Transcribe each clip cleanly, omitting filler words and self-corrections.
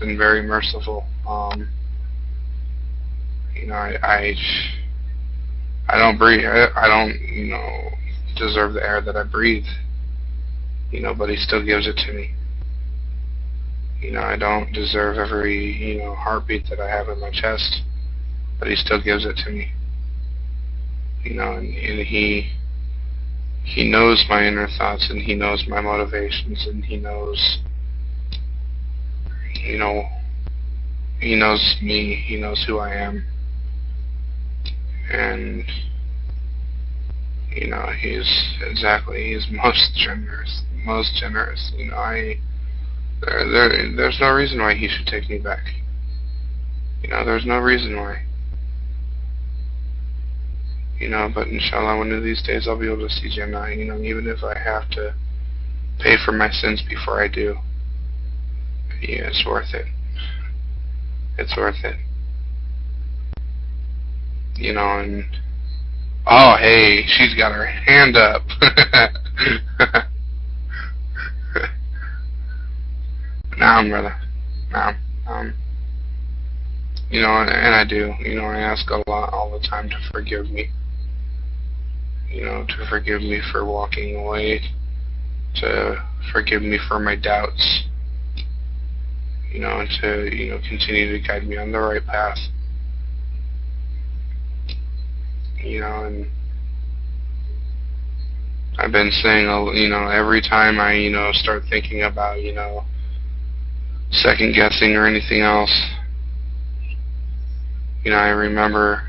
been very merciful. You know, I don't breathe. I don't, you know, deserve the air that I breathe. You know, but He still gives it to me. You know, I don't deserve every, you know, heartbeat that I have in my chest, but He still gives it to me. You know, and He knows my inner thoughts, and He knows my motivations, and He knows, you know, He knows me. He knows who I am, and you know, He's most generous, most generous. You know, there's no reason why He should take me back. You know, there's no reason why. You know, but inshallah, one of these days I'll be able to see Jannah. You know, even if I have to pay for my sins before I do. Yeah, it's worth it. It's worth it. You know, and oh, hey, she's got her hand up. Naam, brother. Naam. You know, and I do. You know, I ask Allah all the time to forgive me. You know, to forgive me for walking away, to forgive me for my doubts. You know, and to, you know, continue to guide me on the right path. You know, and I've been saying, you know, every time I, you know, start thinking about, you know, second guessing or anything else, you know, I remember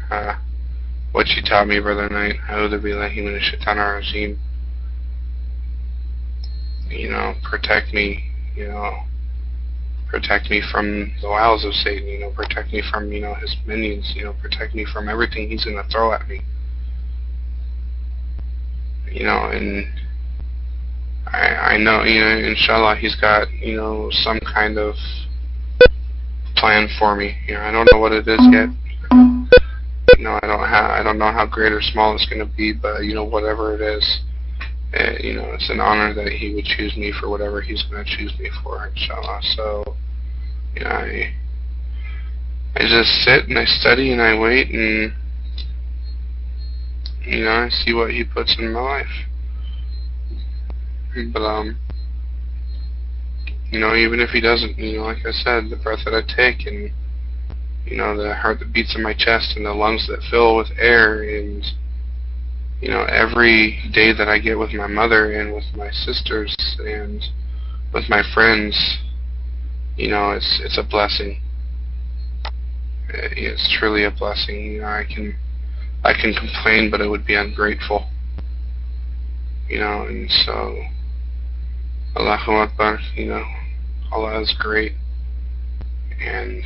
what you taught me, Brother Knight. A'udhu billahi minash shaitanir rajeem. You know, protect me, you know, protect me from the wiles of Satan, you know, protect me from, you know, his minions, you know, protect me from everything he's going to throw at me. You know, and I know, you know, inshallah, he's got, you know, some kind of plan for me. You know, I don't know what it is yet. You know, I don't know how great or small it's going to be, but, you know, whatever it is, you know, it's an honor that he would choose me for whatever he's going to choose me for, inshallah. So, you know, I just sit and I study and I wait and, you know, I see what he puts in my life. But, you know, even if he doesn't, you know, like I said, the breath that I take and, you know, the heart that beats in my chest and the lungs that fill with air and, you know, every day that I get with my mother and with my sisters and with my friends, you know, it's a blessing. It's truly a blessing. You know, I can complain, but it would be ungrateful. You know, and so, Allah.muhamaddan, you know, Allah is great. And,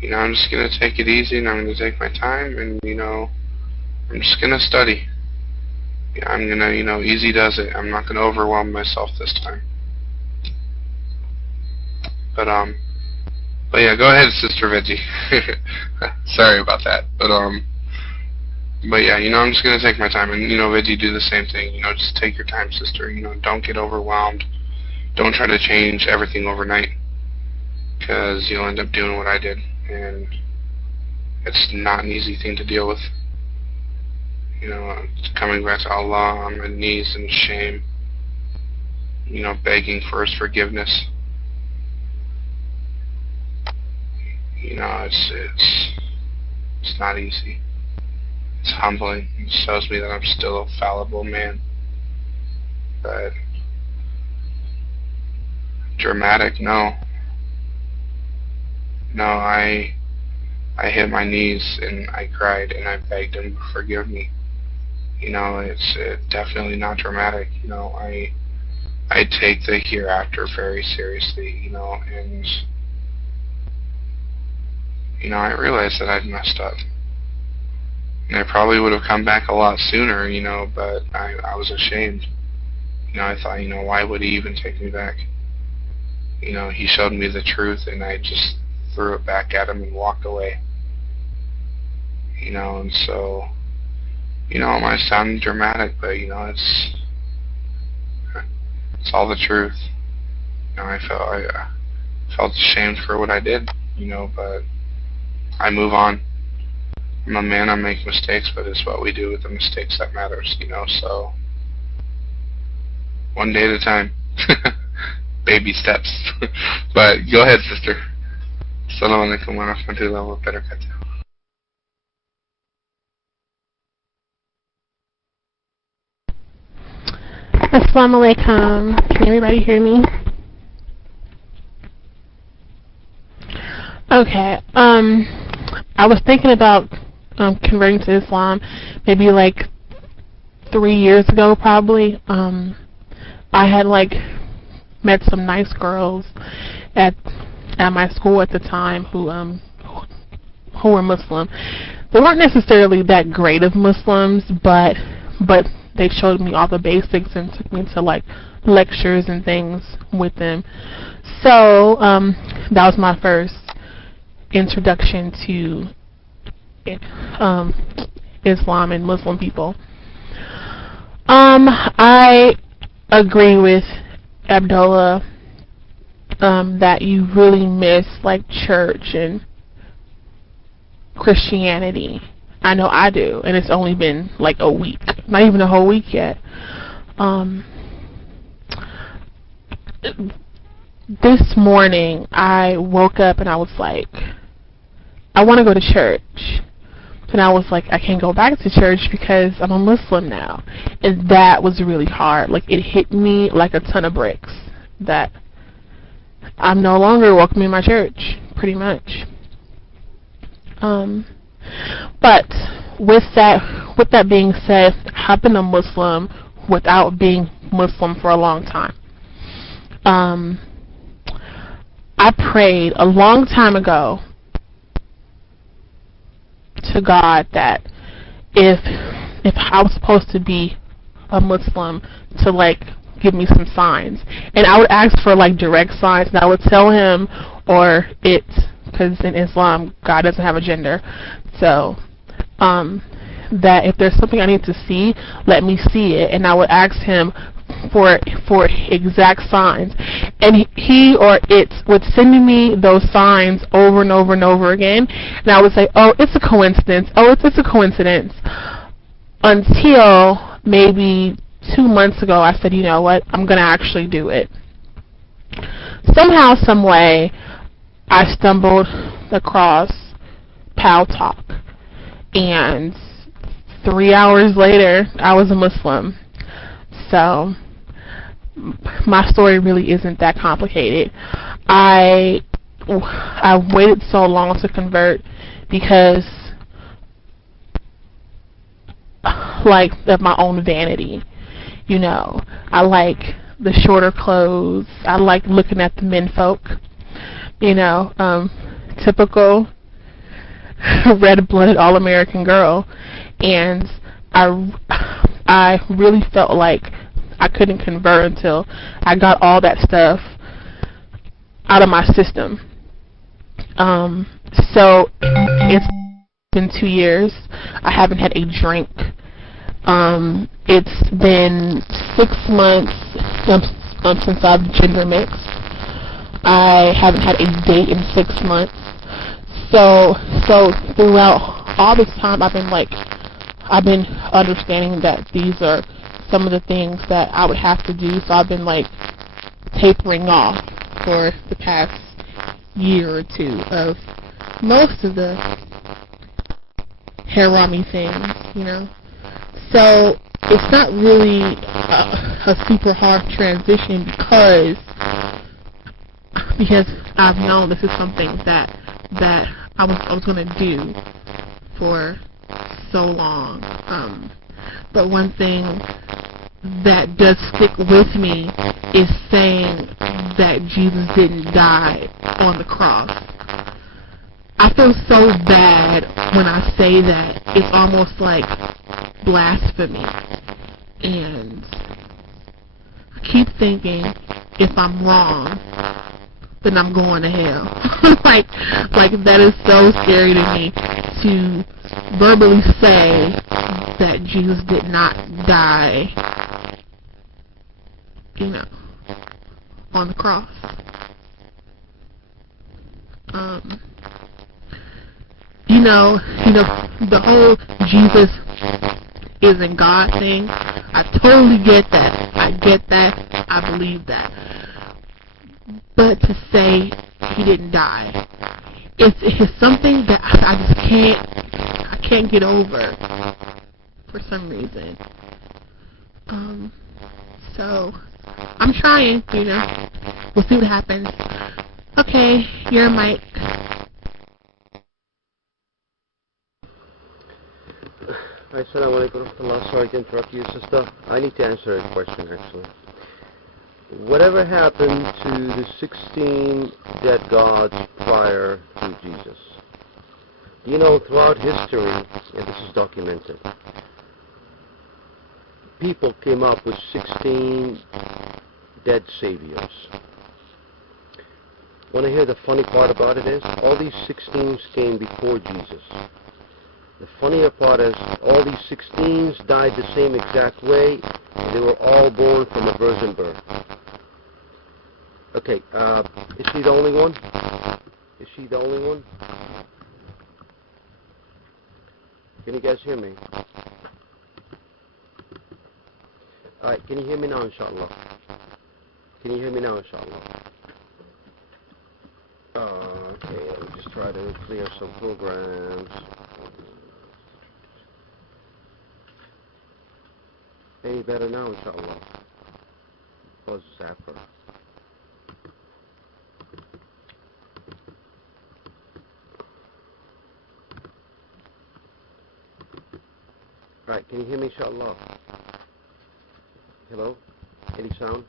you know, I'm just going to take it easy and I'm going to take my time and, you know, I'm just going to study. Yeah, I'm going to, you know, easy does it. I'm not going to overwhelm myself this time. But yeah, go ahead, Sister Veggy. Sorry about that. But yeah, you know, I'm just going to take my time. And, you know, Veggie, do the same thing. You know, just take your time, sister. You know, don't get overwhelmed. Don't try to change everything overnight. Because you'll end up doing what I did. And it's not an easy thing to deal with. You know, coming back to Allah on my knees in shame. You know, begging for His forgiveness. You know, it's not easy. It's humbling. It shows me that I'm still a fallible man. But dramatic, no. No, I hit my knees and I cried and I begged Him to forgive me. You know, it's definitely not dramatic. You know, I take the hereafter very seriously. You know, and you know, I realized that I'd messed up. And I probably would have come back a lot sooner, you know, but I was ashamed. You know, I thought, you know, why would He even take me back? You know, He showed me the truth and I just threw it back at Him and walked away. You know, and so, you know, it might sound dramatic, but, you know, it's all the truth. You know, felt ashamed for what I did, but I move on. I'm a man, I make mistakes, but it's what we do with the mistakes that matters, so one day at a time. Baby steps. But go ahead, sister. Assalamu alaikum wa rahmatullahi wa barakatuh. Assalamu alaikum. Can everybody hear me? Okay. I was thinking about converting to Islam maybe like 3 years ago, probably. I had met some nice girls at my school at the time who were Muslim. They weren't necessarily that great of Muslims, but they showed me all the basics and took me to lectures and things with them. So that was my first introduction to Islam and Muslim people. I agree with Abdullah that you really miss church and Christianity. I know I do, and it's only been a week, not even a whole week yet. This morning I woke up and I was like, I want to go to church. And I was like, I can't go back to church because I'm a Muslim now. And that was really hard. It hit me like a ton of bricks that I'm no longer welcome in my church, pretty much. But with that being said, I've been a Muslim without being Muslim for a long time. I prayed a long time ago to God that if I was supposed to be a Muslim, to give me some signs, and I would ask for direct signs, and I would tell him, or it, because in Islam God doesn't have a gender, so that if there's something I need to see, let me see it, and I would ask him for exact signs, and he or it would send me those signs over and over and over again, and I would say, oh, it's a coincidence, it's a coincidence, until maybe 2 months ago I said, you know what, I'm gonna actually do it. Somehow, some way, I stumbled across paltalk, and 3 hours later I was a Muslim. So my story really isn't that complicated. I waited so long to convert because of my own vanity. I like the shorter clothes. I like looking at the men folk. Typical red-blooded all-American girl, and I really felt like I couldn't convert until I got all that stuff out of my system. So it's been 2 years. I haven't had a drink. It's been 6 months since I've gender mixed. I haven't had a date in 6 months. So throughout all this time, I've been understanding that these are some of the things that I would have to do. So I've been tapering off for the past year or two of most of the harami things, So it's not really a super hard transition because I've known this is something that I was going to do for so long. But one thing that does stick with me is saying that Jesus didn't die on the cross. I feel so bad when I say that. It's almost like blasphemy. And I keep thinking, if I'm wrong, then I'm going to hell. like that is so scary to me, to verbally say that Jesus did not die, on the cross. The whole Jesus isn't God thing. I totally get that. I get that. I believe that. But to say he didn't die, it's something that I just can't get over for some reason. So I'm trying, We'll see what happens. Okay, you're Mike. Assalamu alaikum. Sorry to interrupt you, sister. I need to answer a question, actually. Whatever happened to the 16 dead gods prior to Jesus? Throughout history, and this is documented, people came up with 16 dead saviors. Want to hear the funny part about it is, all these 16s came before Jesus. The funnier part is, all these 16s died the same exact way. They were all born from a virgin birth. Okay, is she the only one? Is she the only one? Can you guys hear me? Alright, can you hear me now, inshallah? Can you hear me now, inshallah? Okay, let me just try to clear some programs. Any better now, inshallah? Close this after. Right, can you hear me, inshallah? Hello? Any sound?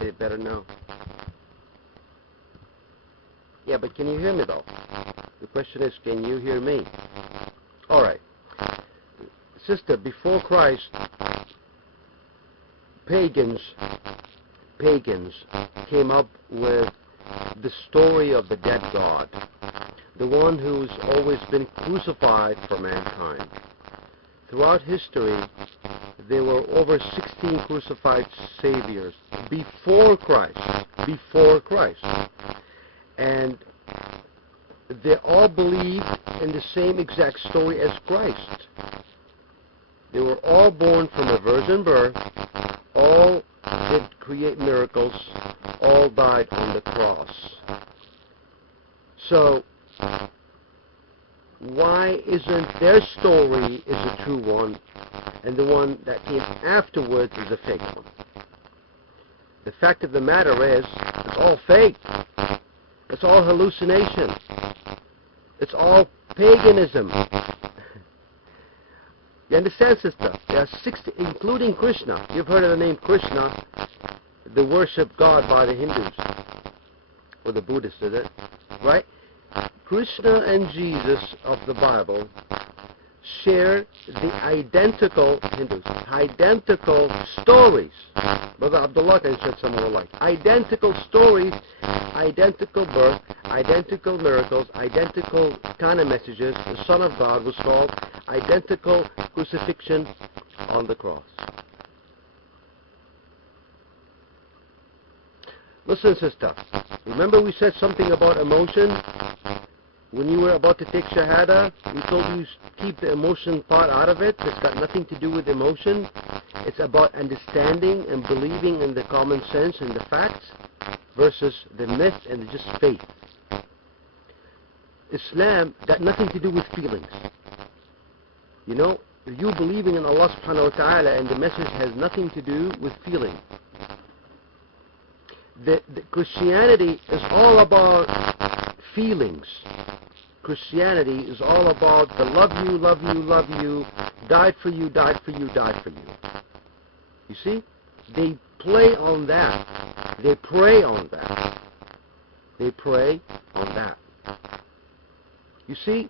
Is it better now? Yeah, but can you hear me, though? The question is, can you hear me? Alright. Sister, before Christ, pagans came up with the story of the dead God, the one who's always been crucified for mankind. Throughout history, there were over 16 crucified saviors before Christ. And they all believed in the same exact story as Christ. They were all born from a virgin birth, all did create miracles, all died on the cross. So, why isn't their story is a true one, and the one that came afterwards is a fake one? The fact of the matter is, it's all fake. It's all hallucination. It's all paganism. You understand, sister? There are 60, including Krishna. You've heard of the name Krishna, the worship God by the Hindus, or the Buddhists, is it? Right? Krishna and Jesus of the Bible share the identical stories. Brother Abdullah can shed some more light. Identical stories, identical birth, identical miracles, identical kind of messages. The Son of God was called, identical crucifixion on the cross. Listen, sister, remember we said something about emotion? When you were about to take Shahada, we told you keep the emotion part out of it. It's got nothing to do with emotion. It's about understanding and believing in the common sense and the facts versus the myth and just faith. Islam got nothing to do with feelings. You believing in Allah subhanahu wa ta'ala and the message has nothing to do with feeling. The Christianity is all about feelings. Christianity is all about the love you, died for you. You see? They play on that. They prey on that. You see?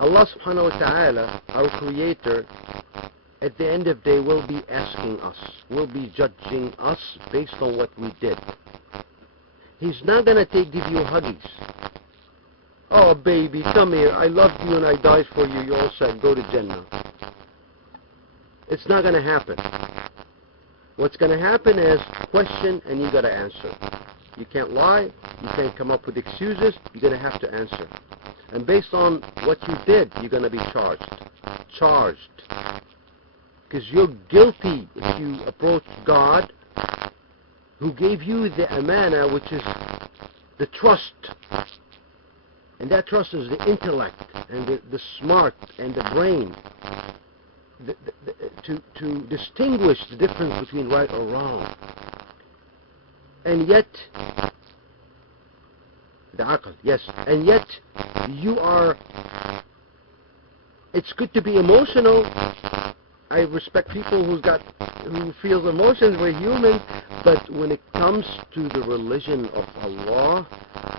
Allah subhanahu wa ta'ala, our Creator, at the end of the day will be asking us, will be judging us based on what we did. He's not going to give you huggies. Oh baby, come here, I loved you and I died for you, you're all set, go to Jannah. It's not going to happen. What's going to happen is question and you got to answer. You can't lie, You can't come up with excuses. You're going to have to answer. And based on what you did, you're going to be charged. Charged. Because you're guilty if you approach God, who gave you the amana, which is the trust. And that trust is the intellect and the smart and the brain. To distinguish the difference between right or wrong. And yet, the aql, yes, and yet you are, it's good to be emotional. I respect people who feels emotions. We're human. But when it comes to the religion of Allah,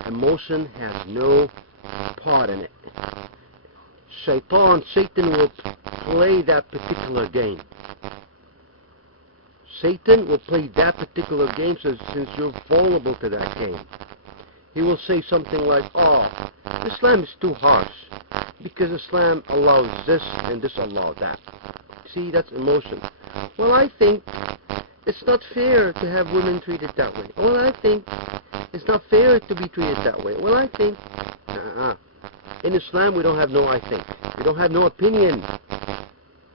emotion has no part in it. Satan will play that particular game. Satan will play that particular game since you're vulnerable to that game. He will say something like, oh, Islam is too harsh because Islam allows this and this allows that. See, that's emotion. Well, I think it's not fair to have women treated that way. Well, I think it's not fair to be treated that way. Well, I think... In Islam, we don't have no I think. We don't have no opinion.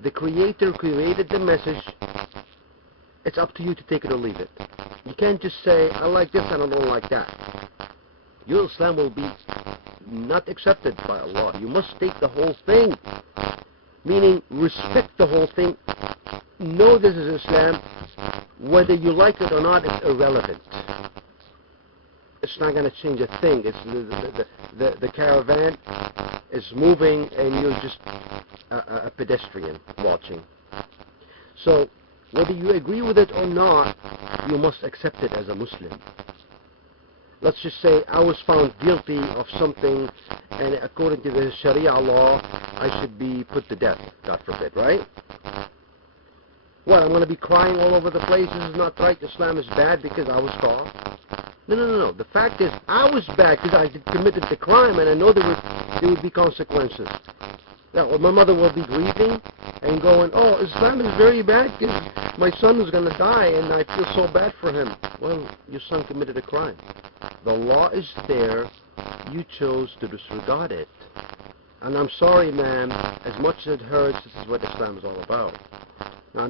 The Creator created the message. It's up to you to take it or leave it. You can't just say, I like this and I don't like that. Your Islam will be not accepted by Allah. You must take the whole thing. Meaning, respect the whole thing. Know this is Islam. Whether you like it or not, it's irrelevant. It's not going to change a thing. It's the caravan is moving and you're just a pedestrian watching. So whether you agree with it or not, you must accept it as a Muslim. Let's just say I was found guilty of something, and according to the Sharia law, I should be put to death, God forbid, right? What, I'm going to be crying all over the place, this is not right, Islam is bad because I was caught? No. The fact is, I was bad because I committed the crime, and I know there would be consequences. Now, my mother will be grieving and going, oh, Islam is very bad because my son is going to die, and I feel so bad for him. Well, your son committed a crime. The law is there. You chose to disregard it. And I'm sorry, ma'am, as much as it hurts, this is what Islam is all about. Now,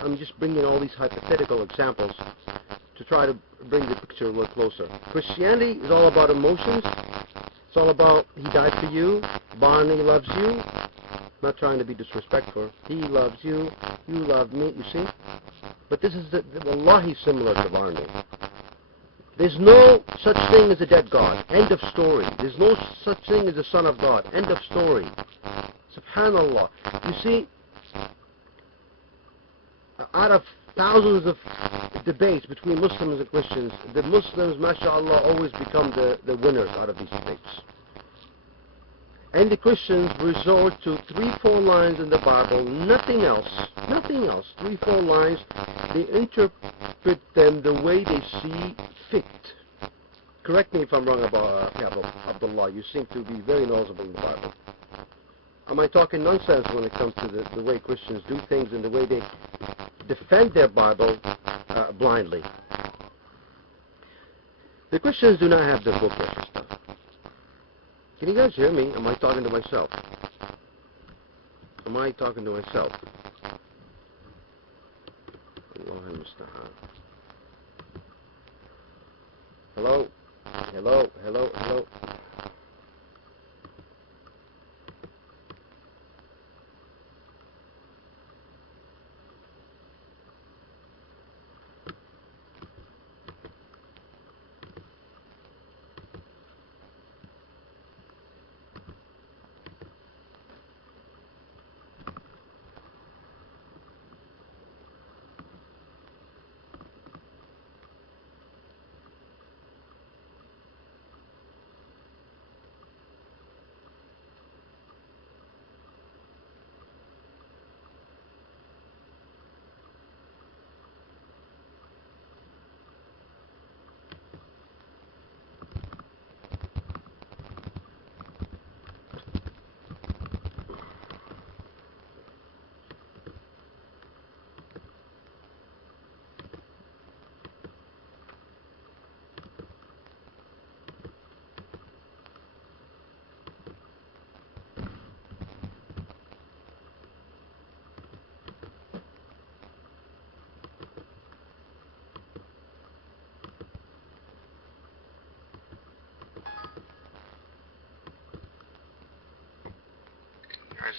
I'm just bringing all these hypothetical examples to try to bring the picture a little closer. Christianity is all about emotions. It's all about He died for you. Barney loves you. I'm not trying to be disrespectful. He loves you. You love me. You see? But this is wallahi similar to Barney. There's no such thing as a dead God. End of story. There's no such thing as a son of God. End of story. Subhanallah. You see, out of thousands of debates between Muslims and Christians, the Muslims, mashallah, always become the winners out of these debates. And the Christians resort to 3-4 lines in the Bible, nothing else, 3-4 lines. They interpret them the way they see fit. Correct me if I'm wrong about Abdullah. You seem to be very knowledgeable in the Bible. Am I talking nonsense when it comes to the way Christians do things and the way they defend their Bible blindly? The Christians do not have the book stuff. Can you guys hear me? Am I talking to myself? Am I talking to myself? Hello? Hello? Hello? Hello?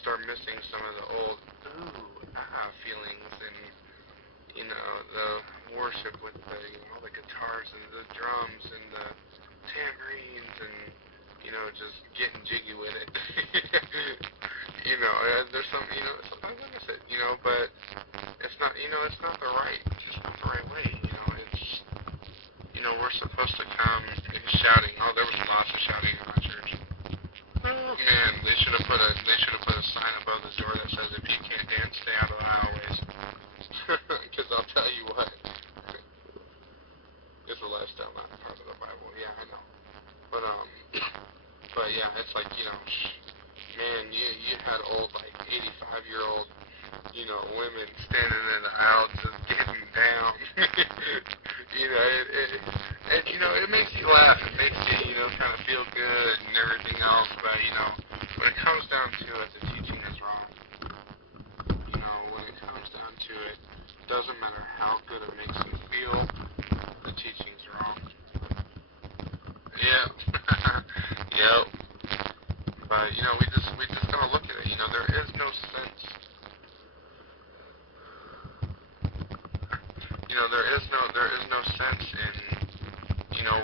start missing some of the old feelings, and the worship with the all the guitars and the drums and the tambourines and just getting jiggy with it. There's some sometimes I miss it, but it's not it's not the right way. It's we're supposed to come and shouting. Oh, there was lots of shouting in our church. Oh man, they should have put a sign above the door that says, if you can't dance, stay out of the hallways. Because I'll tell you what, it's a lifestyle, not part of the Bible. Yeah, I know. But yeah, it's like, man, you had old, like, 85-year-old, women standing in the aisle just getting down. It makes you laugh. It makes you, kind of feel good and everything else. But, when it comes down to it, the teaching is wrong. When it comes down to it, doesn't matter how good it makes you feel, the teaching's wrong. Yep. Yep. But, we just gotta look at it. There is no sense. There is no sense in,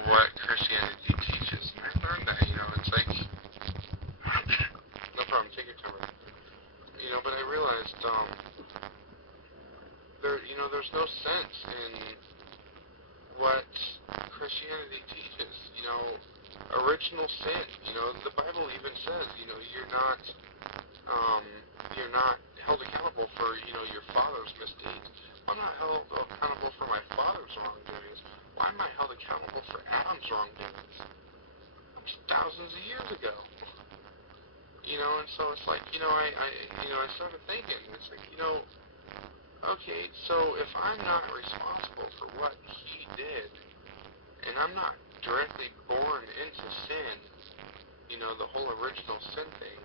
what Christianity teaches. And I learned that, it's like, no problem, take your time. But I realized, there's no sense in what Christianity teaches. Original sin. The Bible even says, you're not held accountable for, your father's misdeeds. I'm not held accountable for my father's wrongdoings. Why am I held accountable for Adam's wrongdoings? Thousands of years ago. And so it's like, I started thinking, it's like, okay, so if I'm not responsible for what he did, and I'm not directly born into sin, the whole original sin thing,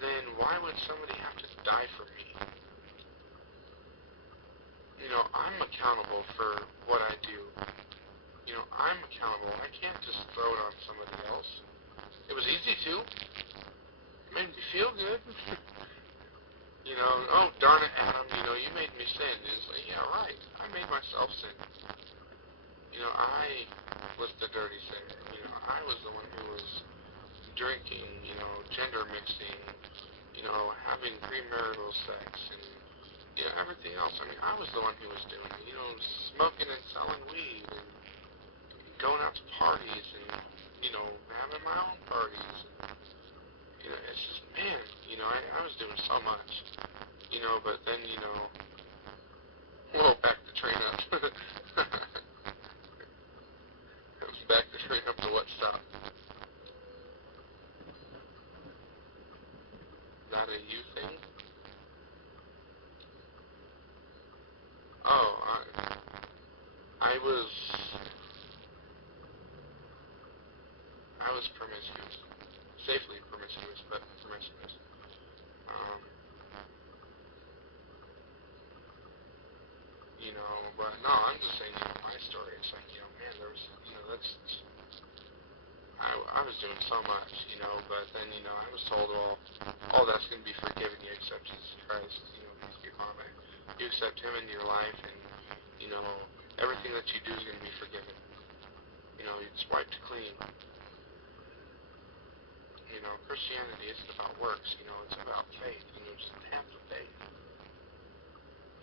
then why would somebody have to die for me? I'm accountable for what I do. I'm accountable. I can't just throw it on somebody else. It was easy to. It made me feel good. Oh, darn it, Adam, you made me sin. It's like, yeah, right. I made myself sin. I was the dirty sinner. I was the one who was drinking, gender mixing, having premarital sex, and, everything else. I mean, I was the one who was doing it, smoking and selling weed, and going out to parties, and, having my own parties. And, it's just, man, I was doing so much, but then, well, back the train up. Back the train up to what stop? Not a you thing? Oh, I was promiscuous. Safely promiscuous, but promiscuous. But no, I'm just saying, my story. It's like, man, there was, I was doing so much, but then, I was told, well, all that's going to be forgiven. You accept Jesus Christ, please be Muhammad. You accept Him into your life, and, everything that you do is going to be forgiven. It's wiped clean. Christianity isn't about works, it's about faith, just have the faith.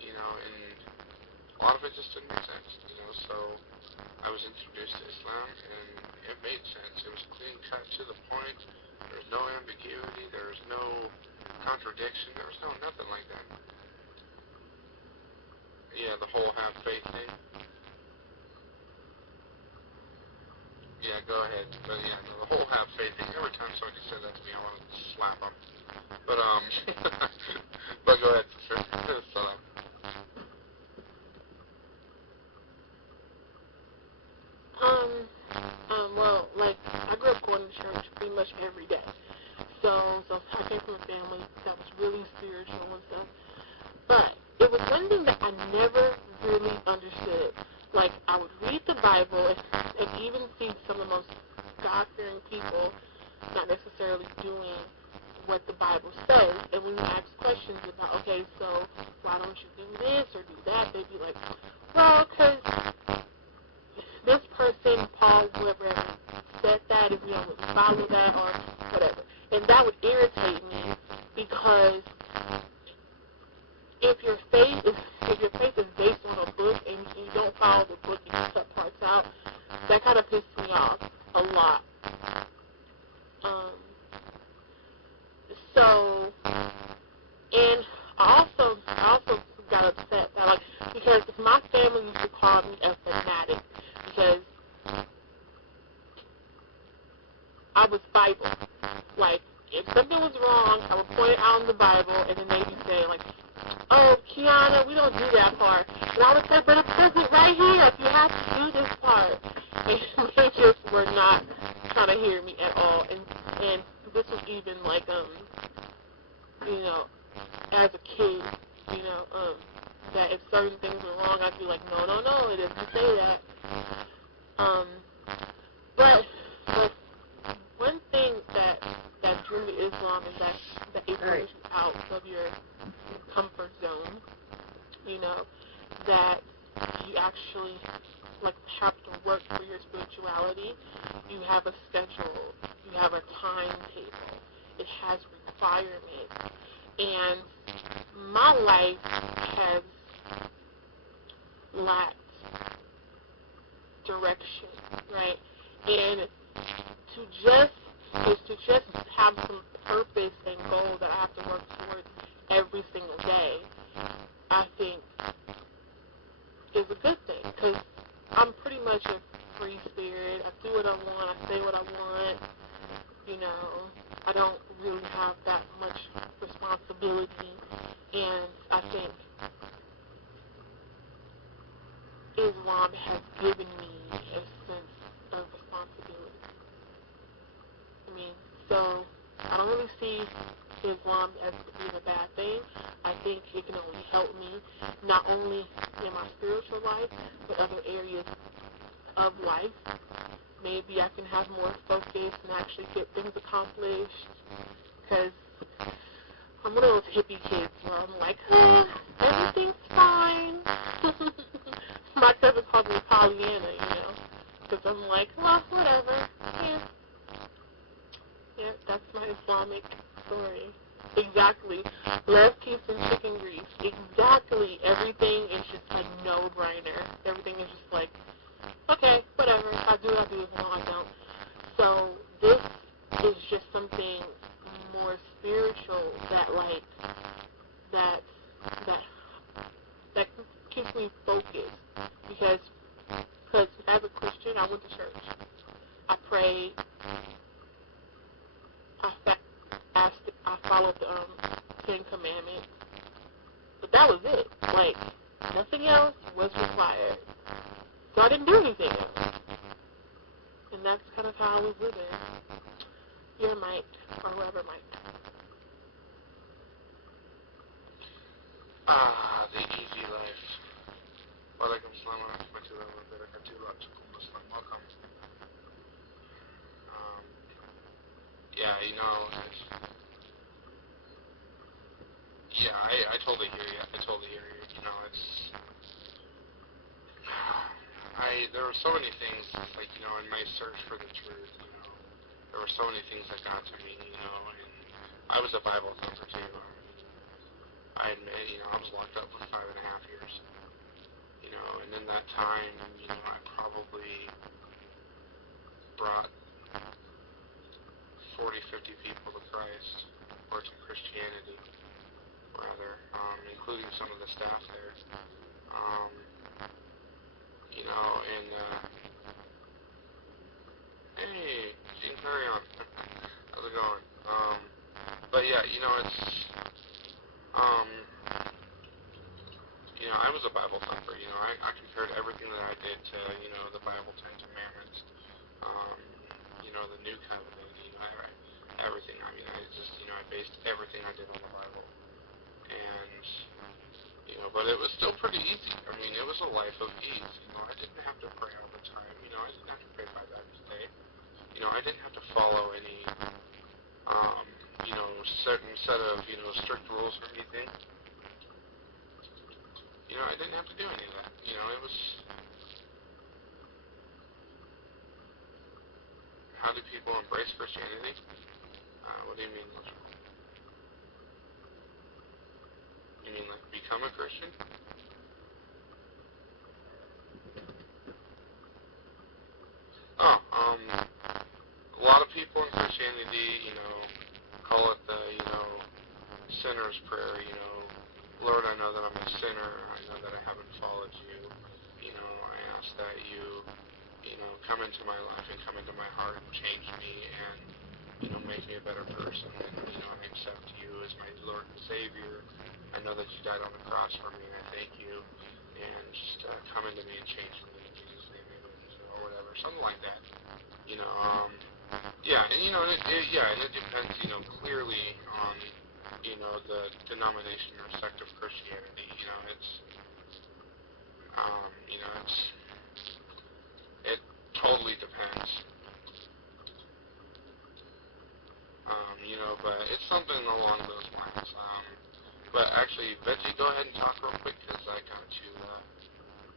And a lot of it just didn't make sense, so I was introduced to Islam, and it made sense. It was clean cut to the point. There was no ambiguity. There was no contradiction. There was no nothing like that. Yeah, the whole have faith thing. Yeah, go ahead. But yeah, no, the whole have faith thing. Every time somebody said that to me, I want to slap them. But but go ahead, sister. So, well, like, I grew up going to church pretty much every day. So I came from a family that was really spiritual and stuff. But it was one thing that I never really understood. Like, I would read the Bible and even see some of the most God-fearing people not necessarily doing what the Bible says. And when you ask questions about, okay, so why don't you do this or do that, they'd be like, well, because this person, Paul, whoever said that, if we don't really follow that or whatever. And that would irritate me, because if your faith is based on a book and you don't follow the book, you cut parts out, that kind of pisses me off a lot. So, and I also got upset that, like, because my family used to call me a fanatic, because I was Bible. Like, if something was wrong, I would point it out in the Bible, and then they'd be saying, like, oh, Kiana, we don't do that part. And I would say, but it says it right here, you have to do this part. And they just were not trying to hear me at all. And this was even, like, you know, as a kid, you know, that if certain things were wrong, I'd be like, no, it doesn't say that. But one thing that drew me to Islam is that it brings you out of your comfort zone, you know, that you actually, like, have to work for your spirituality. You have a schedule. You have a timetable. It has requirements. And my life has lacked direction, right? And to just have some purpose and goal that I have to work towards every single day, I think is a good thing, because I'm pretty much a free spirit. I do what I want. I say what I want. You know, I don't really have that much responsibility, and I think Islam has given me a sense of responsibility. I mean, so I don't really see Islam as being a bad thing. I think it can only help me, not only in my spiritual life, but other areas of life. Maybe I can have more focus and actually get things accomplished, because I'm one of those hippie kids where I'm like, everything's fine. My cousin calls me Pollyanna, you know, because I'm like, well, whatever. Yeah, that's my Islamic story. Exactly. Less peace and chicken grease. Exactly. Everything is just a no-brainer. Everything is just like, okay, whatever. If I do, I do. If I don't, I don't. So this is just something more spiritual that, like, that keeps me focused. Because as a Christian, I went to church. I prayed. I followed the 10 Commandments. But that was it. Like, nothing else was required. So I didn't do anything else. And that's kind of how I was living. Your mic, or whoever mic. The easy life. Walaikum salam wa rahmatullahi wa barakatuh. Muslim, welcome. Yeah, you know, I totally hear you. You know, there were so many things, like, you know, in my search for the truth, you know, there were so many things that got to me, you know, and I was a Bible thumper too. I admit, you know, I was locked up for 5.5 years, you know, and in that time, you know, I probably brought 40, 50 people to Christ, or to Christianity, rather, including some of the staff there. You know, and, hey, you can carry on. How's it going? But yeah, you know, you know, I was a Bible thumper, you know, I compared everything that I did to, you know, the Bible 10 Commandments, you know, the New Covenant, you know, everything. I mean, I just, you know, I based everything I did on the Bible. And, you know, but it was still pretty easy. I mean, it was a life of ease. You know, I didn't have to pray all the time. You know, I didn't have to pray 5 times a day. You know, I didn't have to follow any certain set of, strict rules for anything. I didn't have to do any of that. It was... How do people embrace Christianity? What do you mean? You mean like become a Christian? Oh, a lot of people in Christianity, call it the, sinner's prayer, Lord, I know that I'm a sinner, I know that I haven't followed you, I ask that you, come into my life and come into my heart and change me and, make me a better person, and, I accept you as my Lord and Savior. I know that you died on the cross for me, and I thank you, and just come into me and change me in Jesus' name, or whatever, something like that. Yeah, and and it depends, clearly on, the denomination or sect of Christianity. It totally depends. But it's something along those lines. But actually, Veggy, go ahead and talk real quick, because I got to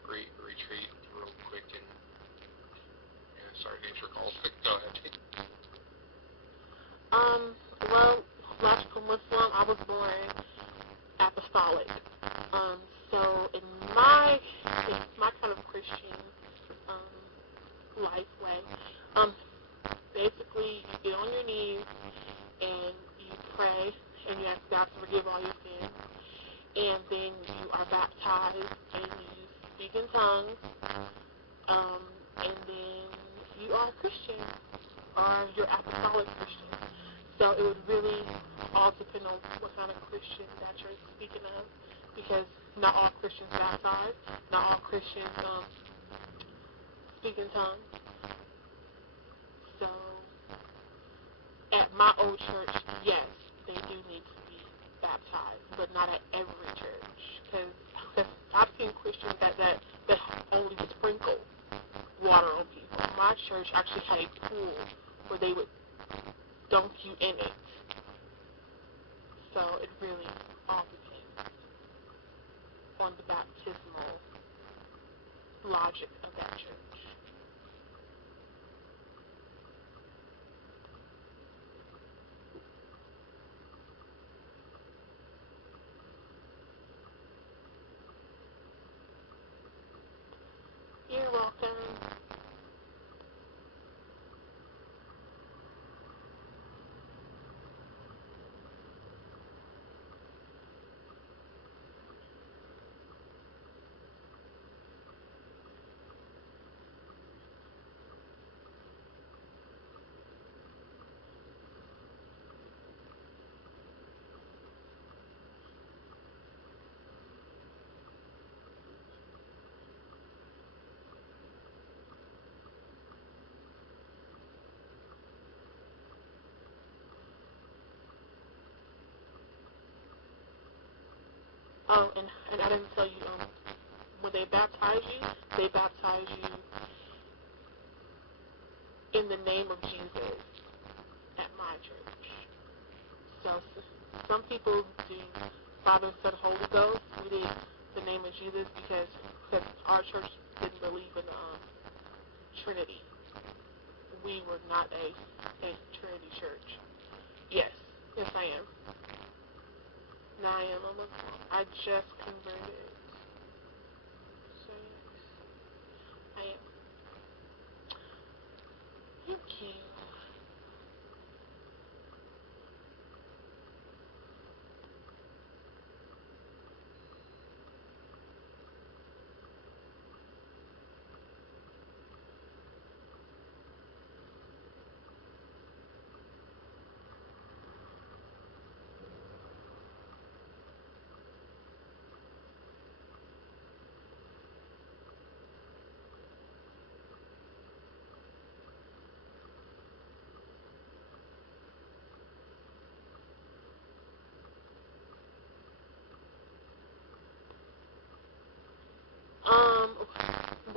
retreat real quick and sorry, nature calls. Go ahead. Well, logical Muslim, I was born apostolic. So in my kind of Christian life way, basically you get on your knees and you pray and you ask God to forgive all your sins, and then you are baptized and you speak in tongues, and then you are a Christian, or you're apostolic Christian. So it would really all depend on what kind of Christian that you're speaking of, because not all Christians baptize, not all Christians speak in tongues. So at my old church, yes, they do need to be baptized, but not at every church, because I've seen Christians that only sprinkle water on people. My church actually had a pool where they would dunk you in it. So it really all depends on the baptismal logic of that church. You're welcome. Oh, and I didn't tell you, when they baptize you in the name of Jesus at my church. So some people do Father, Son, Holy Ghost. We did the name of Jesus because our church didn't believe in Trinity. We were not a Trinity church. Yes, I am. Now I am a Muslim. I just converted. So yes, I am. Thank you.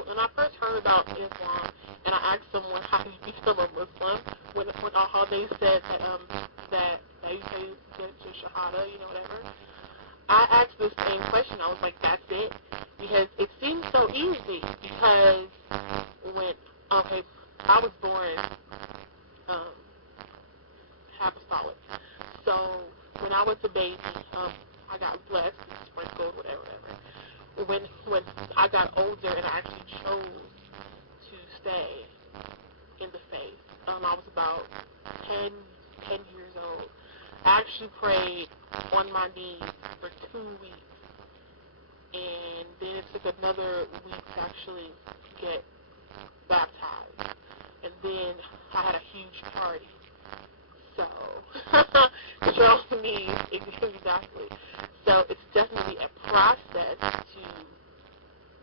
When I first heard about Islam, and I asked someone how do you become a Muslim, when all they said that you say shahada, whatever. I asked the same question. I was like, that's it? Because it seems so easy. Because I was born apostolic. So when I was a baby, I got blessed, sprinkled, whatever. When I got older and I actually chose to stay in the faith, I was about 10 years old. I actually prayed on my knees for 2 weeks, and then it took another week to actually get baptized, and then I had a huge party. So, show me exactly. So it's definitely a process to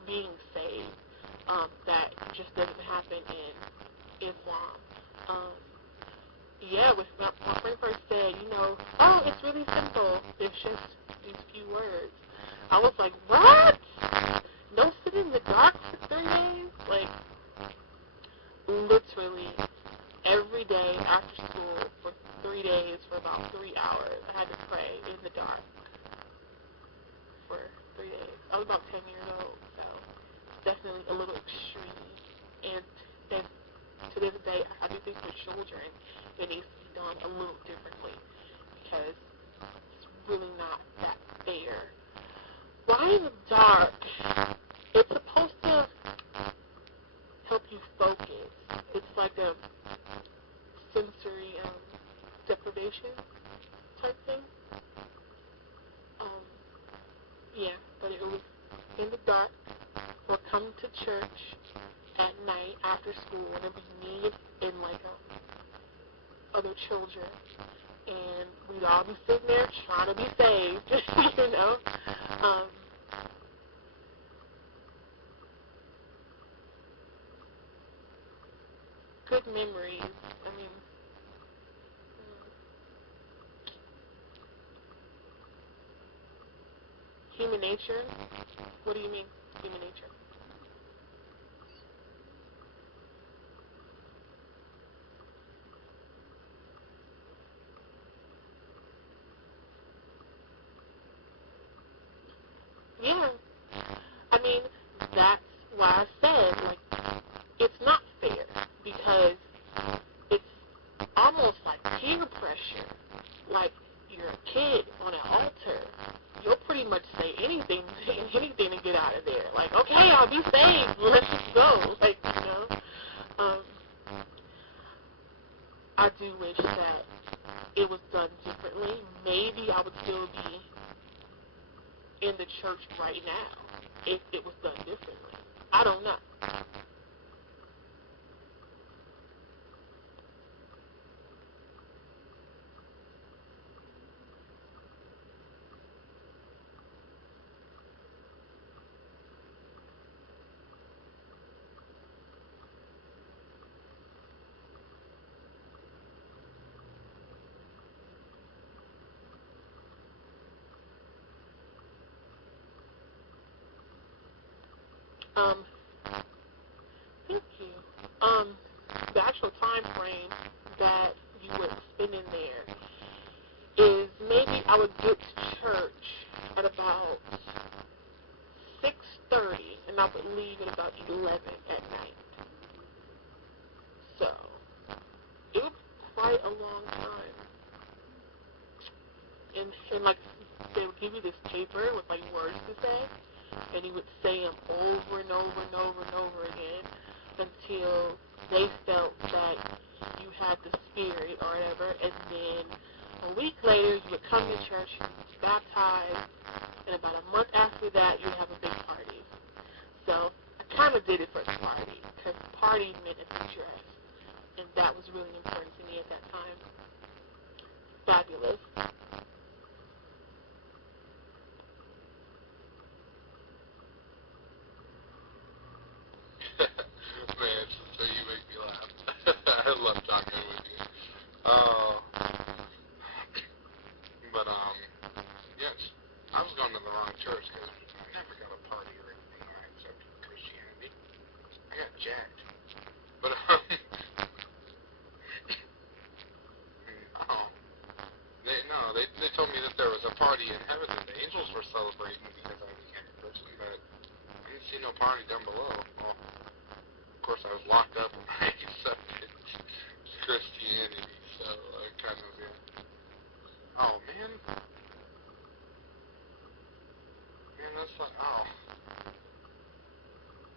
being saved that just doesn't happen in Islam. With my friend first said, oh, it's really simple. It's just these few words. I was like, what? No sitting in the dark for 3 days? Like, literally every day after school for 3 days for about 3 hours, I had to pray in the dark for 3 days. I was about 10 years old, so definitely a little extreme. And to this day, I do think for children, it needs to be done a little differently because it's really not that fair. Why in the dark? It's supposed to help you focus. It's like a sensory deprivation type thing. But it was in the dark. We'll come to church at night after school, and it'd be me and like other children, and we'd all be sitting there trying to be saved, Good memories. I mean, human nature. What do you mean, human nature? Yeah. I mean, that's why I said, like, it's not fair because it's almost like peer pressure. Like, you're a kid on an altar. You'll pretty much say anything to get out of there. Like, okay, I'll be saved. Let's just go. Like, I do wish that it was done differently. Maybe I would still be in the church right now if it was done differently. I don't know. Thank you. The actual time frame that you would spend in there is maybe I would get to church at about 6:30, and I would leave at about 11 at night. So it was quite a long time. And like they would give you this paper with like words to say, and you would say them over and over and over and over again until they felt that you had the spirit or whatever, and then a week later you would come to church, you would be baptized, and about a month after that you would have a big party. So I kind of did it for the party, because party meant a dress, and that was really important to me at that time. Fabulous. Man, so you make me laugh. I love talking with you. But, yes, I was going to the wrong church because I never got a party or anything when I accepted Christianity. I got jacked. But, they told me that there course, I was locked up and I accepted Christianity, so I kind of, oh, man. Man, that's like, oh.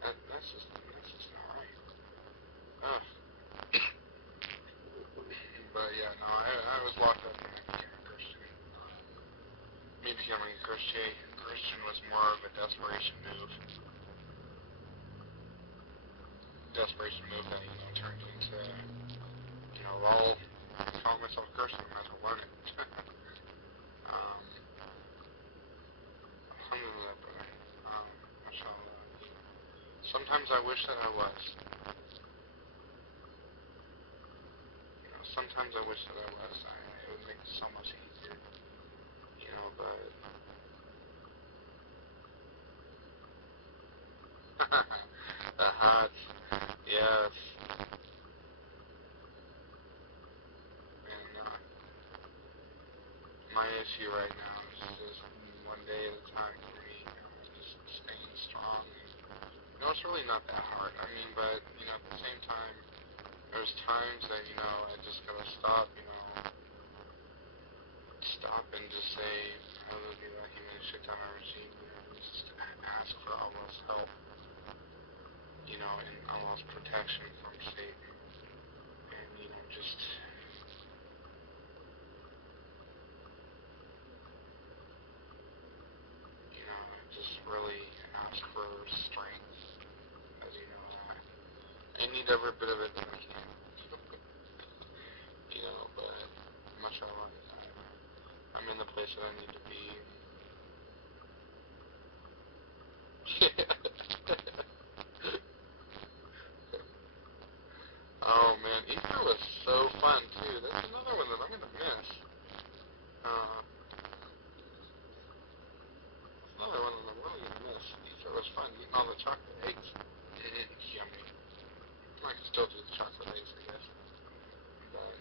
That's just not right. Ugh. But, yeah, no, I was locked up and I became a Christian. Me becoming a Christian was more of a desperation move. Desperation move that, turned into, I'll call myself a Christian, I might as well learn it. Alhamdulillah, brother. Mashallah. Sometimes I wish that I was. Sometimes I wish that I was. It would make it so much easier. But... the hot. Yes. And, my issue right now is just one day at a time for me. Just staying strong. And, it's really not that hard. I mean, but, at the same time, there's times that, I just gotta stop, stop and just say, just ask for Allah's help, and Allah's protection from Satan. And, just, just really ask for strength, as I need every bit of it that I can. But mashallah, I'm in the place that I need to be. Oh man, Easter was so fun too. That's another one that I'm gonna miss. Another one that I'm really gonna miss. Easter was fun, eating all the chocolate eggs. Yummy. I can still do the chocolate eggs, I guess. But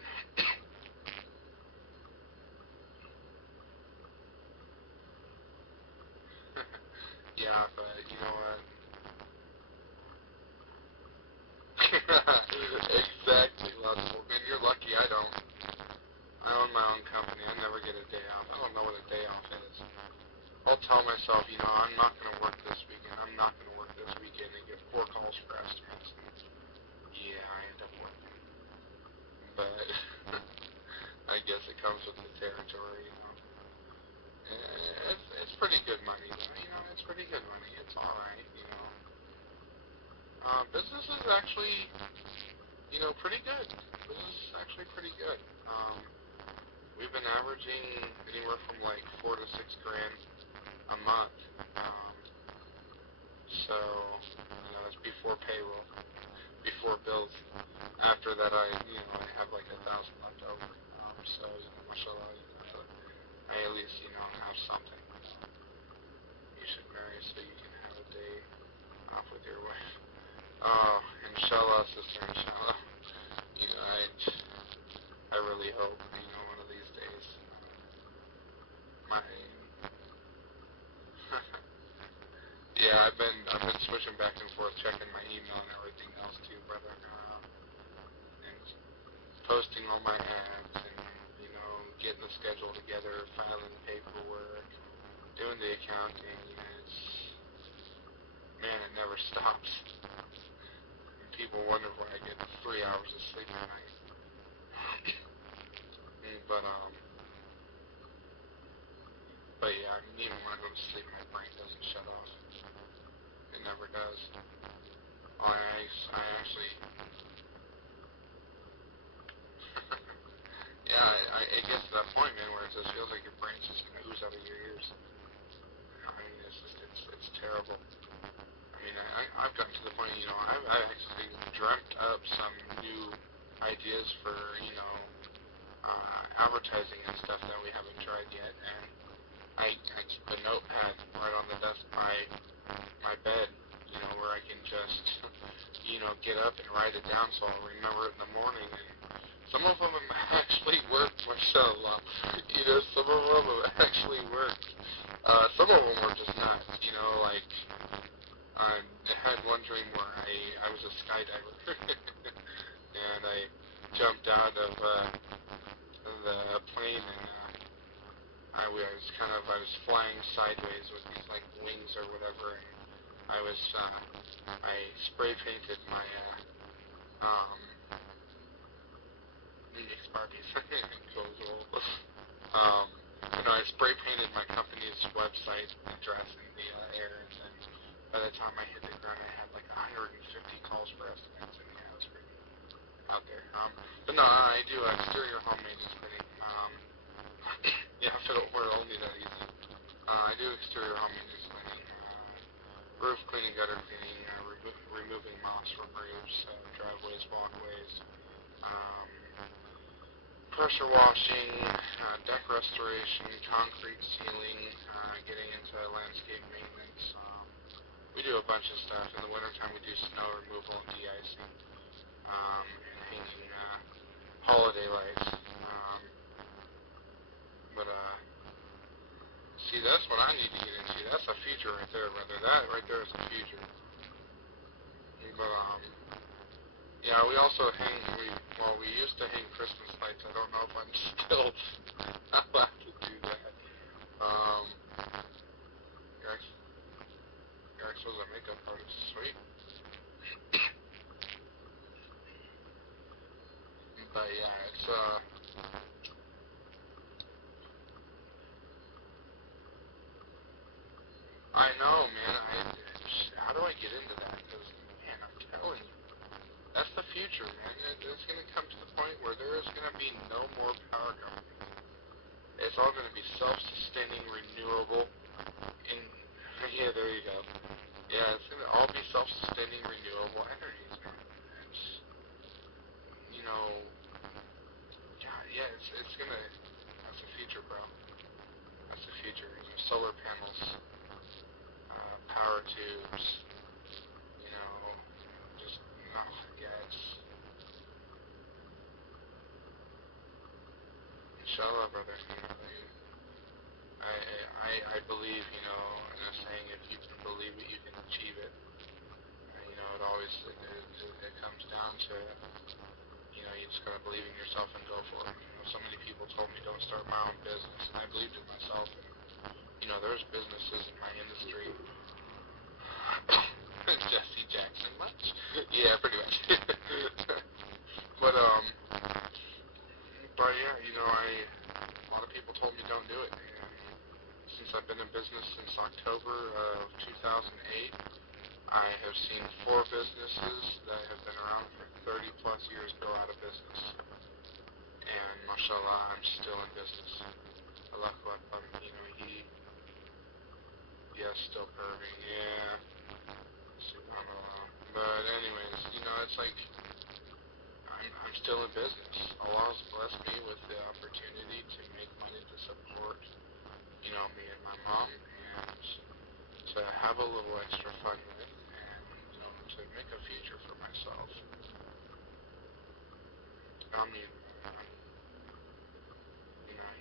yeah, but you know what? Exactly, logical. Man, you're lucky I don't. I own my own company. I never get a day off. I don't know what a day off is. I'll tell myself, I'm not going to work this weekend. I'm not going to work this weekend and get 4 calls for estimates. Yeah, I end up working. But I guess it comes with the territory, It's pretty good money, though. It's pretty good money. It's alright, Business is actually, pretty good. Business is actually pretty good. We've been averaging anywhere from like 4 to 6 grand a month. So, that's before payroll, before bills. After that, I have like 1,000 left over. So, mashallah, I at least, have something. You should marry so you can have a day off with your wife. Oh, inshallah, sister, inshallah. I really hope, one of these days, my, yeah, I've been switching back and forth, checking my email and everything else too, brother, and posting all my ads, and, getting the schedule together, filing the paperwork, doing the accounting, man, it never stops. And people wonder why I get 3 hours of sleep a night. But yeah, even when I go to sleep, my brain doesn't shut off. It never does. I actually, yeah, it gets to that point, man, where it just feels like your brain's just gonna ooze out of your ears. It's terrible. I've gotten to the point, I actually dreamt up some new ideas for, advertising and stuff that we haven't tried yet, and I keep a notepad right on the desk, my bed, where I can just, get up and write it down so I'll remember it in the morning, and some of them have actually worked, mashallah, some of them have actually worked. Some of them were just nuts, like, I had one dream where I was a skydiver, and I jumped out of the plane, and I was flying sideways with these like wings or whatever, and I spray painted my I spray painted my company's website address in the air, and then by the time I hit the ground, I had like 150 calls for estimates, and yeah, it was pretty out there. But no, I do exterior home maintenance cleaning. Yeah, if it were only that easy. I do exterior home maintenance cleaning, roof cleaning, gutter cleaning, removing moss from roofs, driveways, walkways, pressure washing, deck restoration, concrete sealing, getting into landscape maintenance. We do a bunch of stuff. In the wintertime, we do snow removal and de-icing, and hanging holiday lights. See, that's what I need to get into. That's a future right there, brother. That right there is a future. But, yeah, we also we used to hang Christmas lights. I don't know if I'm still allowed to do that. Your ex was a makeup artist. Sweet. But, yeah, it's, I know, man. How do I get into that? Because, man, I'm telling you, that's the future, man. It's going to come to the point where there is going to be no more power companies. It's all going to be self-sustaining, renewable, yeah, there you go. Yeah, it's going to all be self-sustaining, renewable energies, man. It's, it's going to, that's the future, bro. That's the future. Solar panels, power tubes, just, inshallah, brother, I believe, in a saying, if you can believe it, you can achieve it. It comes down to, you just gotta believe in yourself and go for it. So many people told me don't start my own business, and I believed in myself, and, there's businesses in my industry. Jesse Jackson much? Yeah, pretty much. but yeah, a lot of people told me don't do it. And since I've been in business since October of 2008, I have seen 4 businesses that have been around for 30 plus years go out of business. And mashallah, I'm still in business. Allah.muhamaddan, still purring, yeah. Subhanallah. But anyways, it's like, I'm still in business. Allah has blessed me with the opportunity to make money to support, me and my mom, and to have a little extra fun with, and, to make a future for myself.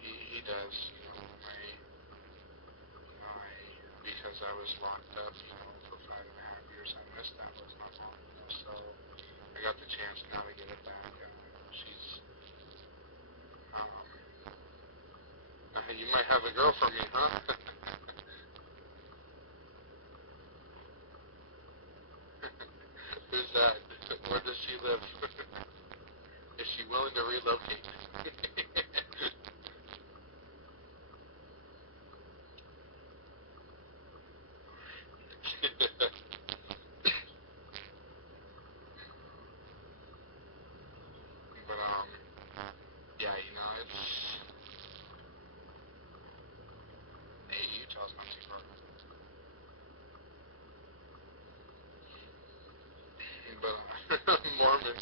He does, because I was locked up, for 5.5 years, I missed that with my mom, so I got the chance now to get it back. She's, you might have a girl for me, huh? Who's that? Where does she live? Is she willing to relocate? But, yeah, it's... Hey, Utah's not too far. But, Mormon.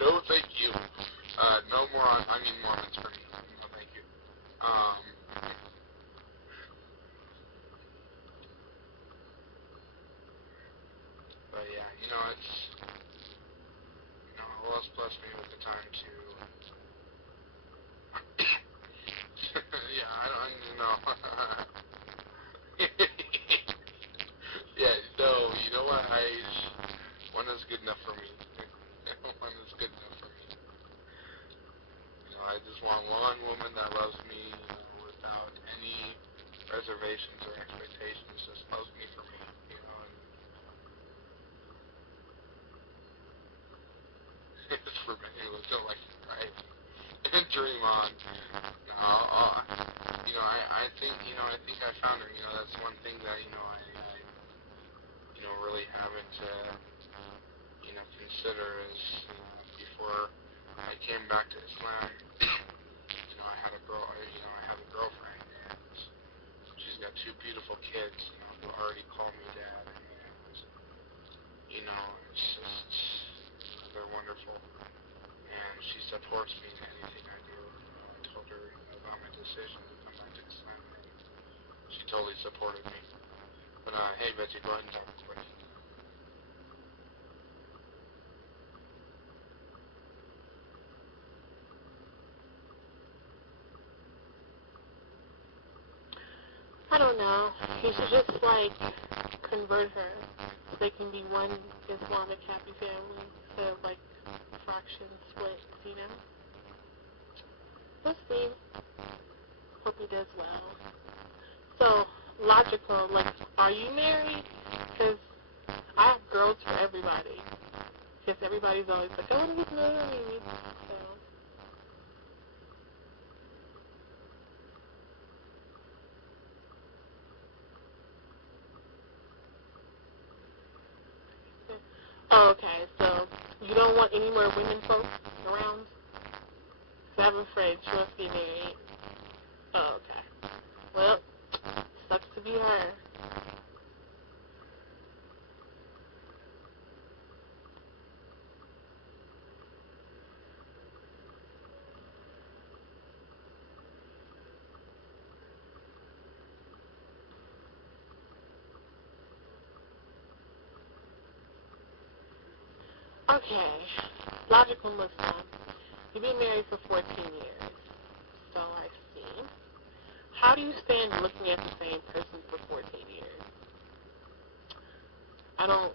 No, thank you. No more Mormons for me. No, thank you. But yeah, it's, Allah's blessed me with the time to, yeah, I don't know. one woman that loves me, without any reservations or expectations, just loves me for me, and it's for many who don't like to write and dream on. No, I think I found her. That's one thing that I really haven't consider is before I came back to Islam. I had a girlfriend, and she's got two beautiful kids, who already call me dad, and it's just, they're wonderful, and she supports me in anything I do. I told her about my decision to come back to Islam, and she totally supported me. But hey, Betsy, go ahead and talk quick. I don't know. You should just, convert her so they can be one Islamic happy family instead of, fraction splits, Let's see. Hope he does well. So, logical, are you married? Because I have girls for everybody. Because everybody's always like, I want to get married. So. Oh, okay, so you don't want any more women folks around? Because I'm afraid she wants to be married. Oh, okay. Well, sucks to be her. Okay, logical Muslim. You've been married for 14 years, so I see. How do you stand looking at the same person for 14 years? I don't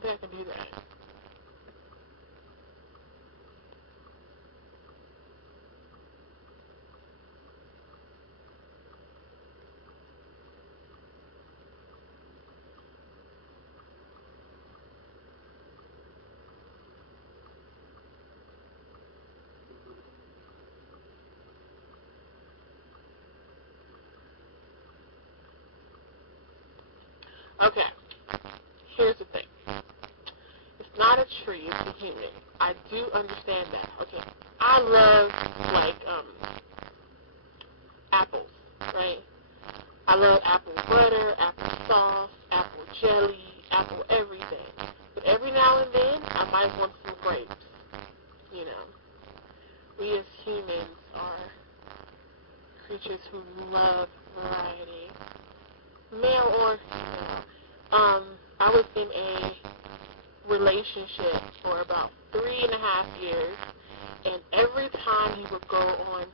think I can do that. Okay, here's the thing. It's not a tree, it's a human. I do understand that. Okay, I love, apples, right? I love apple butter, apple sauce, apple jelly, apple everything. But every now and then, I might want some grapes, We as humans are creatures who love variety, male or female. I was in a relationship for about 3.5 years, and every time he would go on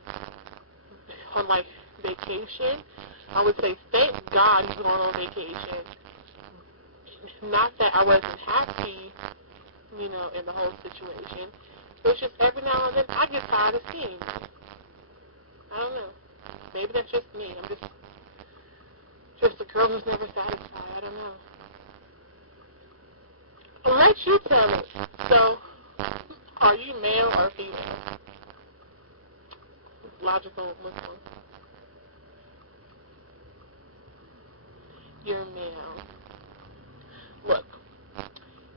vacation, I would say, thank God he's going on vacation. Not that I wasn't happy, in the whole situation. It's just every now and then I get tired of seeing him. I don't know. Maybe that's just me. I'm just a girl who's never satisfied. I don't know. I'll let you tell me. So, are you male or female? Logical Muslim. You're male. Look,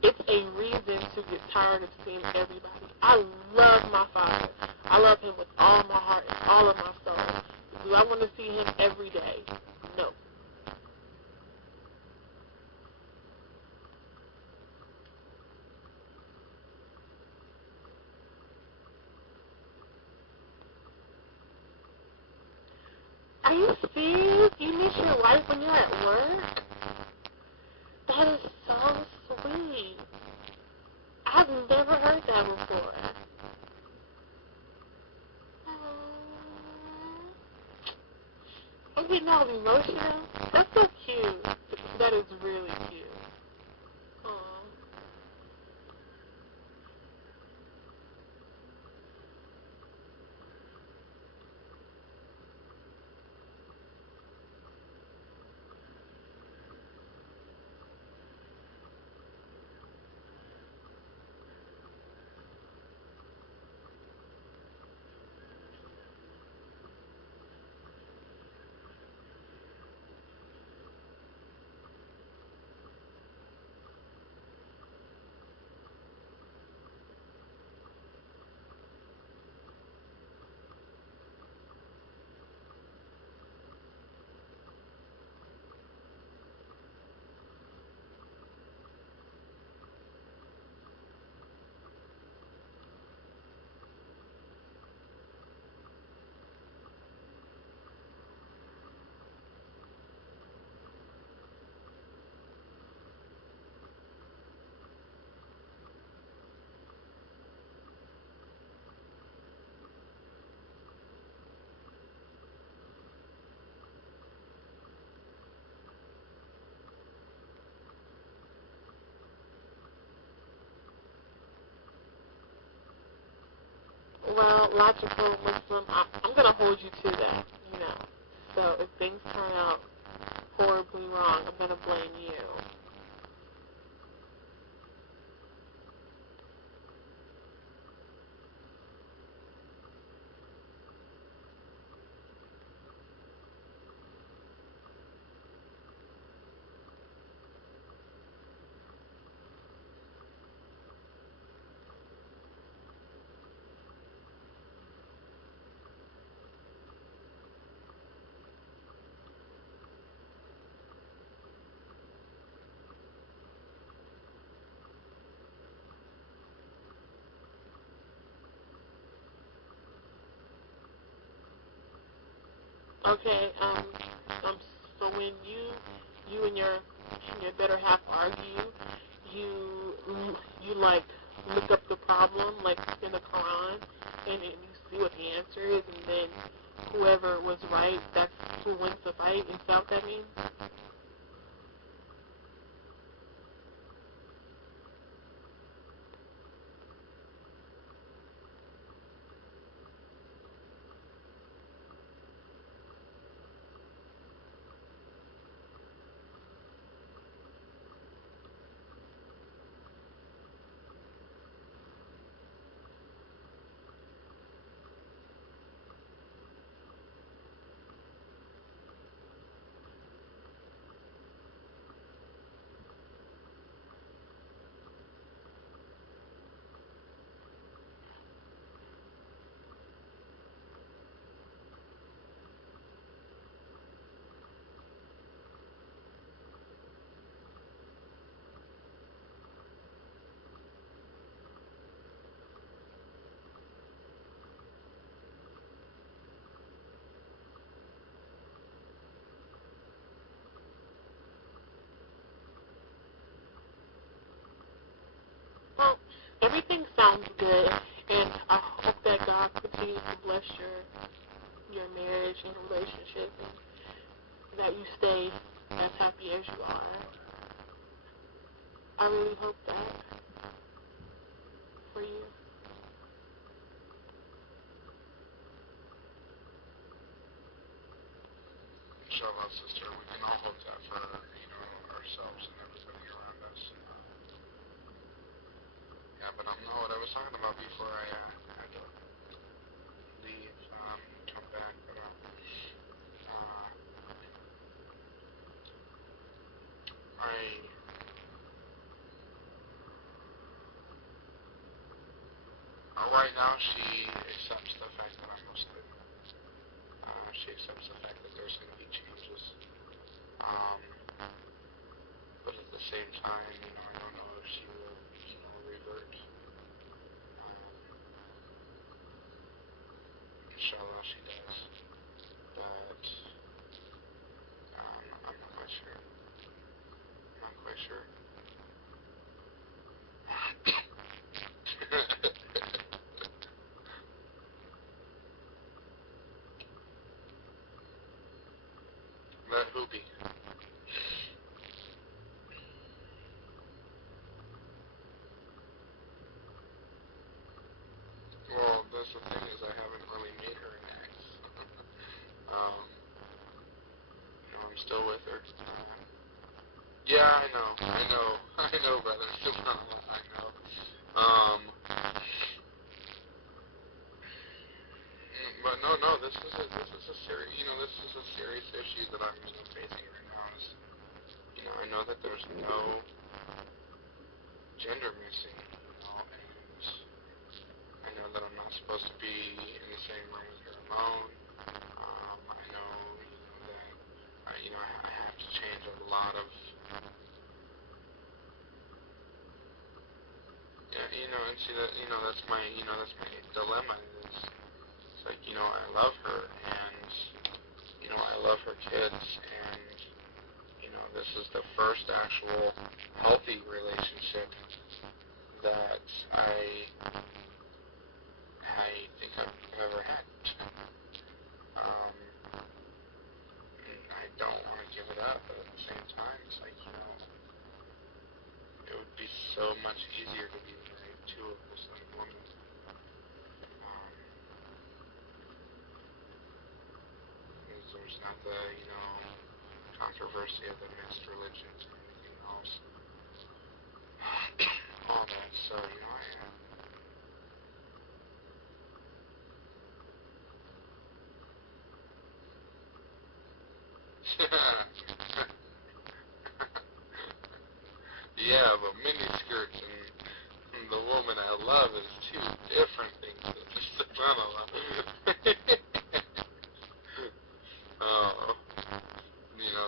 it's a reason to get tired of seeing everybody. I love my father. I love him with all my heart and all of my soul. Do I want to see him every day? No. Are you serious? You meet your wife when you're at work? That is so sweet. I've never heard that before. I'm getting all emotional. That's so cute. That is really cute. Aww. logical Muslim, I'm going to hold you to that, you know. So if things turn out horribly wrong, I'm going to blame you. Okay, so when you and your better half argue, you like look up the problem like in the Quran, and you see what the answer is, and then whoever was right, that's who wins the fight. Is that what that means? Well, everything sounds good, and I hope that God continues to bless your marriage and relationship, and that you stay as happy as you are. I really hope that for you. Inshallah, sister, we can all hope that for, ourselves and everybody around us. Yeah, but no, what I was talking about before I had to leave, come back, but right now she accepts the fact that I'm Muslim. She accepts the fact that there's going to be changes. But at the same time, I don't know if she will, revert. Inshallah, she does. But I'm not quite sure. I'm not quite sure. Let who be? Well, that's the thing is I haven't really made her an ex. I'm still with her. Yeah, I know, brother. I know. But no, this is a serious, this is a serious issue that I'm, facing right now. Is, I know that there's no gender missing, and I know that I'm not supposed to be in the same room with her alone. I know, that, I have to change a lot of, and see that, that's my dilemma is, it's like, I love her, and, I love her kids, and, this is the first actual healthy relationship that I think I've ever had. And I don't want to give it up, but at the same time, it's like, it would be so much easier to be married to a Muslim woman. there's not the, controversy of the mixed religions and anything else. All that, so, yeah, but miniskirts and the woman I love is two different things. SubhanAllah. Oh,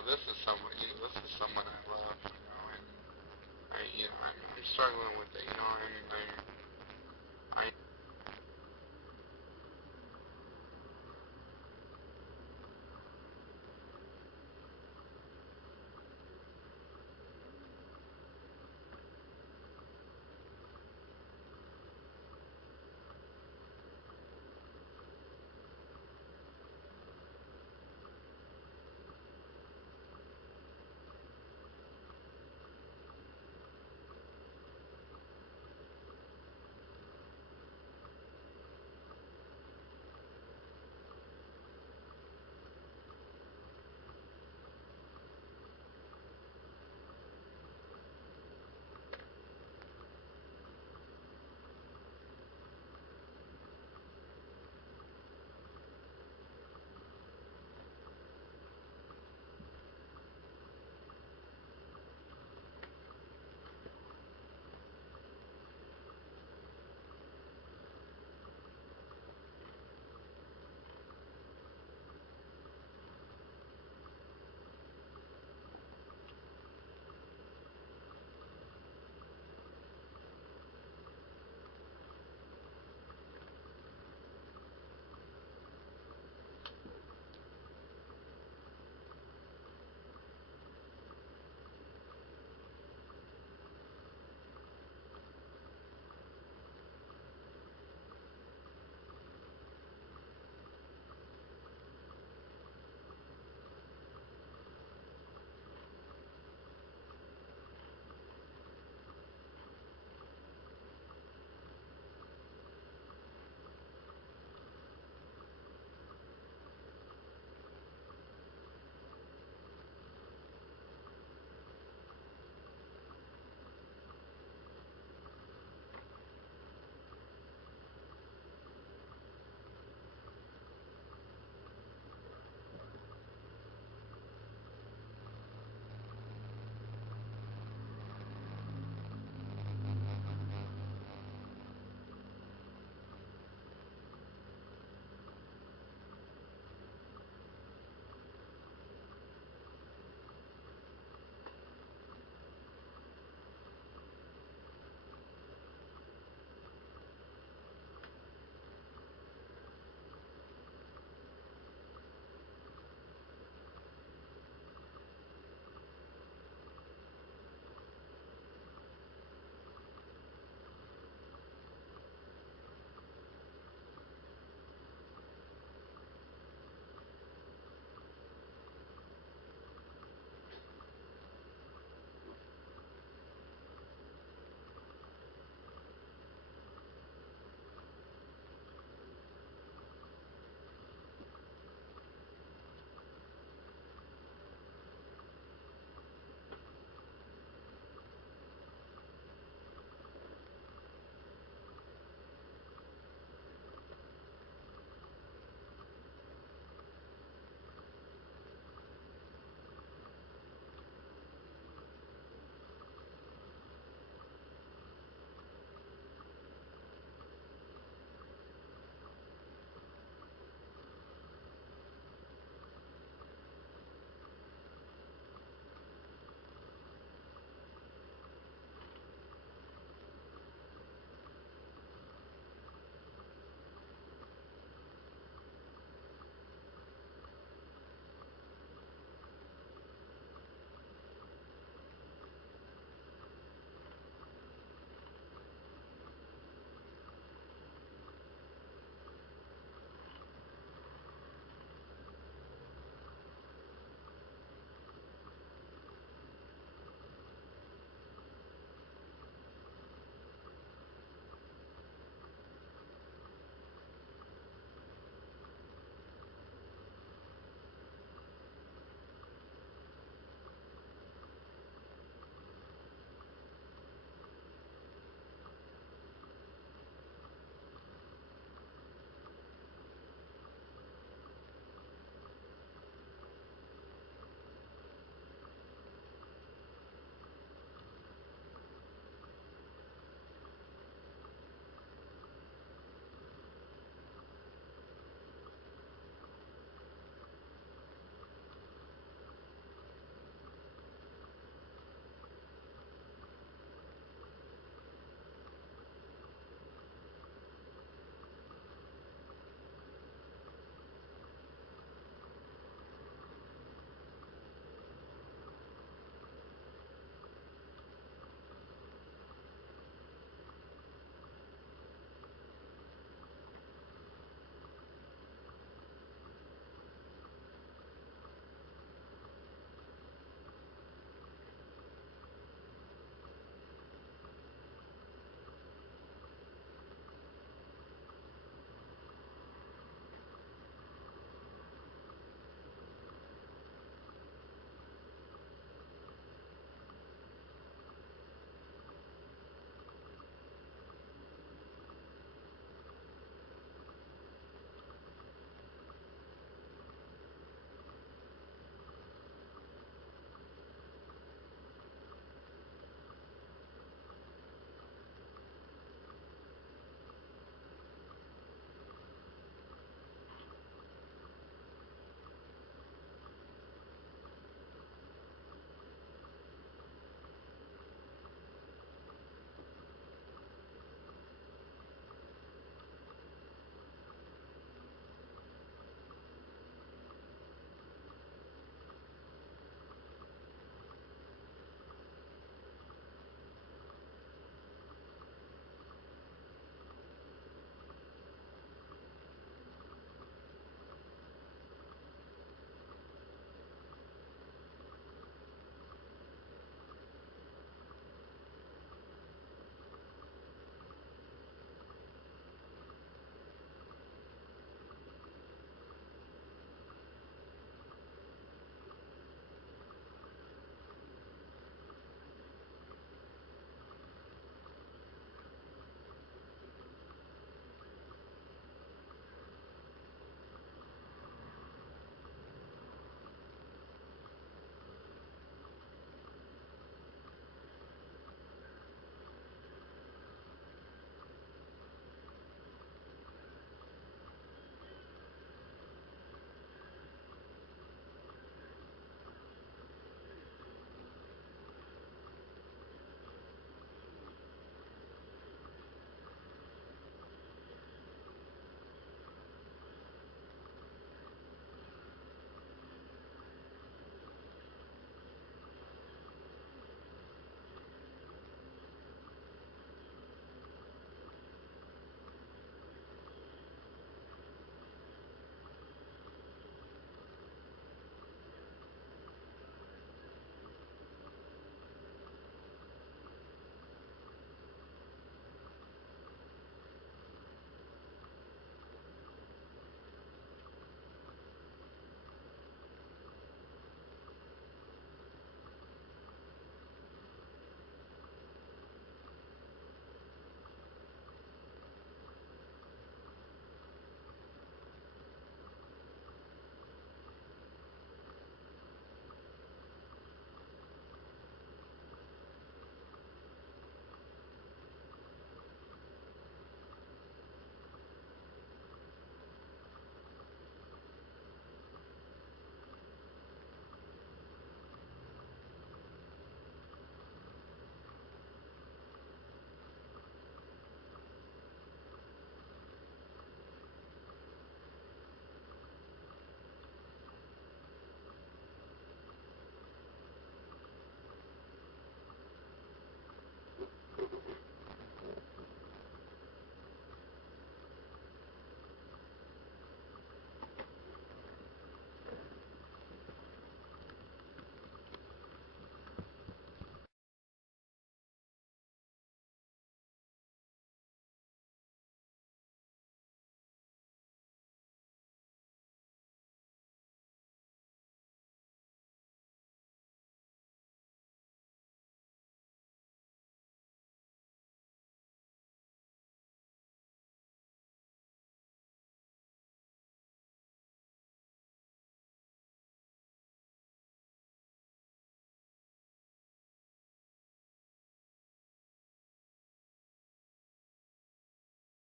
this is someone. This is someone I love. And I'm struggling with it.